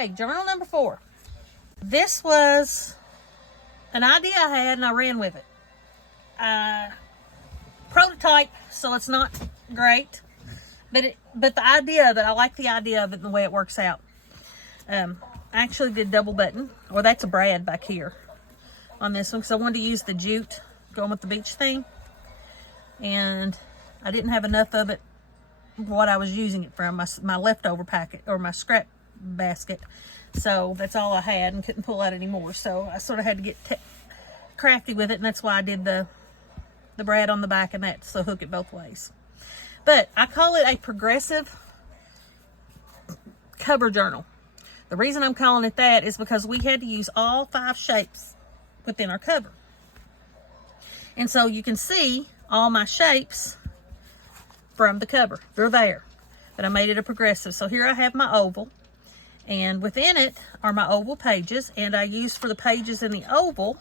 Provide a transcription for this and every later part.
Okay, journal number 4. This was an idea I had and I ran with it. Prototype, so it's not great, but the idea of it, I like the idea of it and the way it works out. I actually did double button, or that's a brad back here on this one, because I wanted to use the jute going with the beach theme, and I didn't have enough of it, what I was using it from, my leftover packet, or my scrap basket, so that's all I had and couldn't pull out anymore, so I sort of had to get crafty with it, and that's why I did the brad on the back and that, so hook it both ways. But I call it a progressive cover journal. The reason I'm calling it that is because we had to use all 5 shapes within our cover. And so you can see all my shapes from the cover. They're there. But I made it a progressive. So here I have my oval. And within it are my oval pages. And I used for the pages in the oval.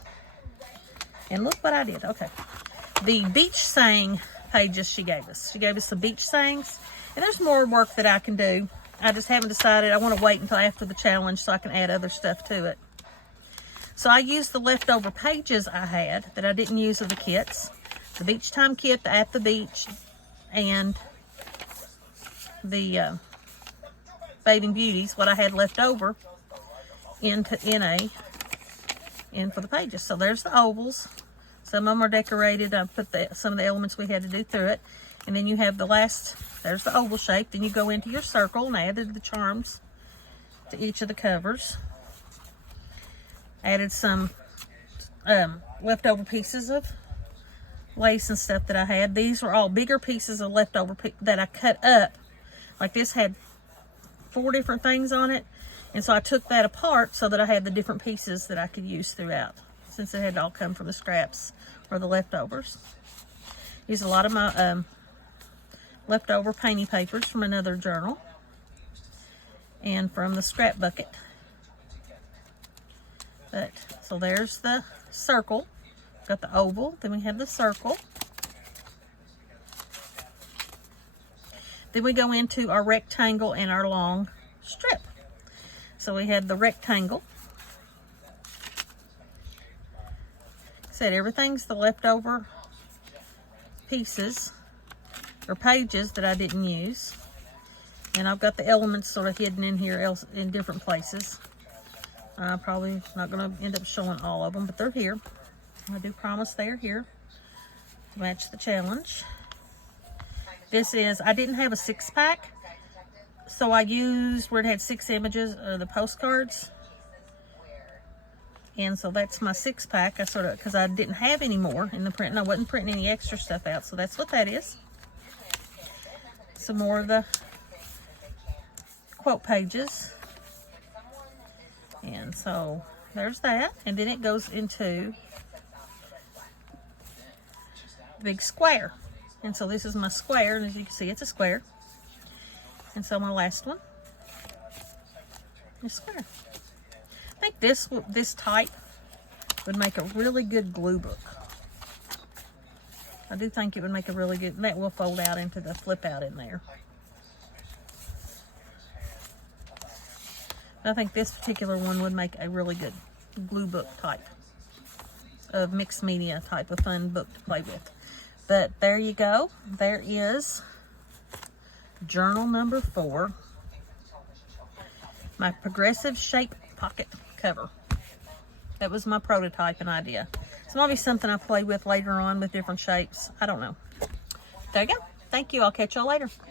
And look what I did. Okay. The beach saying pages she gave us. She gave us some beach sayings. And there's more work that I can do. I just haven't decided. I want to wait until after the challenge so I can add other stuff to it. So I used the leftover pages I had that I didn't use of the kits. The Beach Time kit, the At the Beach, and the Bathing Beauties, what I had left over in for the pages. So there's the ovals. Some of them are decorated. I put some of the elements we had to do through it. And then you have the last, there's the oval shape. Then you go into your circle and added the charms to each of the covers. Added some leftover pieces of lace and stuff that I had. These were all bigger pieces of leftover that I cut up. Like this had 4 different things on it. And so I took that apart so that I had the different pieces that I could use throughout, since it had all come from the scraps or the leftovers. Used a lot of my leftover painting papers from another journal and from the scrap bucket. But so there's the circle. Got the oval, then we have the circle. Then we go into our rectangle and our long strip. So we have the rectangle. Said everything's the leftover pieces or pages that I didn't use. And I've got the elements sort of hidden in here else in different places. I'm probably not going to end up showing all of them, but they're here. I do promise they're here to match the challenge. This is, I didn't have a 6-pack, so I used where it had 6 images of the postcards. And so that's my 6-pack. I sort of, because I didn't have any more in the print, and I wasn't printing any extra stuff out, so that's what that is. Some more of the quote pages. And so there's that. And then it goes into the big square. And so this is my square, and as you can see, it's a square. And so my last one is square. I think this type would make a really good glue book. I do think it would make a really good, that will fold out into the flip out in there. I think this particular one would make a really good glue book type of mixed media type of fun book to play with. But there you go. There is journal number 4. My progressive shape pocket cover. That was my prototype and idea. So maybe something I play with later on with different shapes. I don't know. There you go. Thank you. I'll catch y'all later.